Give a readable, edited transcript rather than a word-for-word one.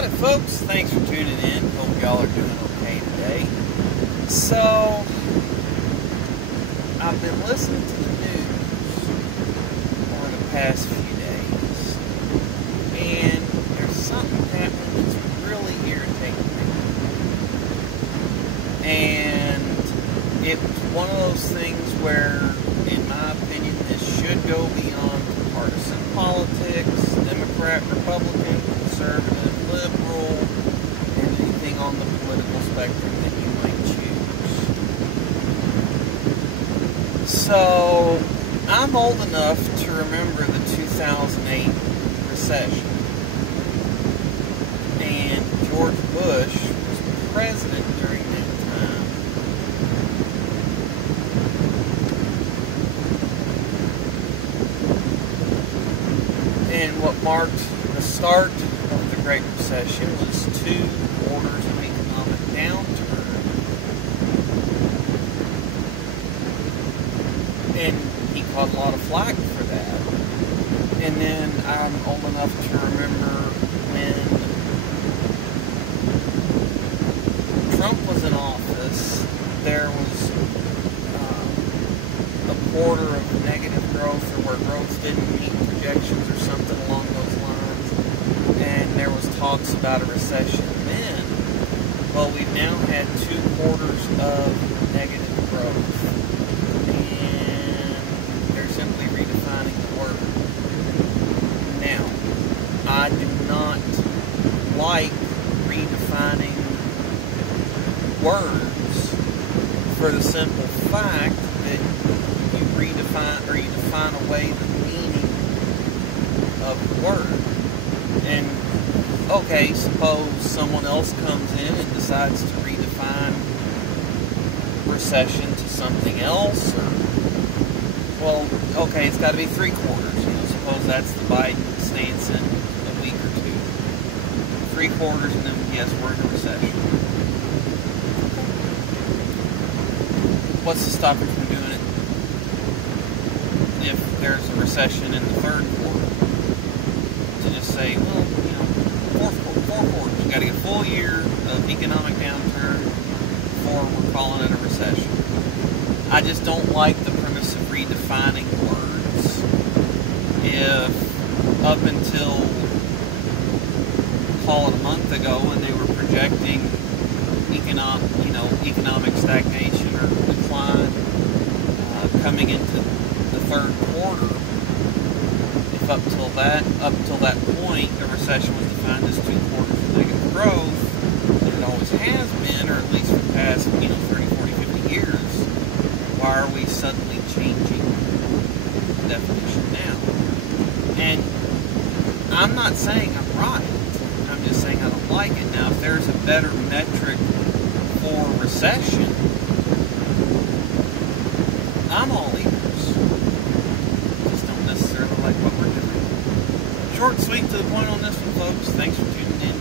Howdy folks, thanks for tuning in. Hope y'all are doing okay today. So, I've been listening to the news over the past few days, and there's something happening that's really irritating me. And it's one of those things where, in my opinion, this should go beyond partisan politics, Democrat, Republican, conservative, liberal, and anything on the political spectrum that you might choose. So, I'm old enough to remember the 2008 recession. And George Bush was president during that time. And what marked the start of the Great Recession was 2 quarters of economic downturn. And he caught a lot of flack for that. And then I'm old enough to remember when Trump was in office, there was a quarter of negative growth, or where growth didn't meet projections or something along those lines, and there was talks about a recession then. Well, we've now had 2 quarters of negative growth, and they're simply redefining the word. Now, I do not like redefining words for the simple fact that you redefine, or you define away the meaning of the word. And okay, suppose someone else comes in and decides to redefine recession to something else, or, well, okay, it's got to be 3 quarters. Suppose that's the Biden stance in a week or 2. 3 quarters, and then yes, we're in a recession. What's to stop you from doing it if there's a recession in the 3rd quarter? To just say, well, 4 quarters. We've got to get a full year of economic downturn before we're calling it a recession. I just don't like the premise of redefining words. If up until, call it a month ago, when they were projecting economic stagnation or decline coming into the 3rd quarter, if up till that point a recession was defined as 2 quarters of negative growth, and it always has been, or at least for the past 30, 40, 50 years, why are we suddenly changing the definition now? And I'm not saying I'm right. I'm just saying I don't like it. Now, if there's a better metric for recession, I'm all ears. Just don't necessarily like what we're doing. Short and sweet to the point on this one, folks. Thanks for tuning in.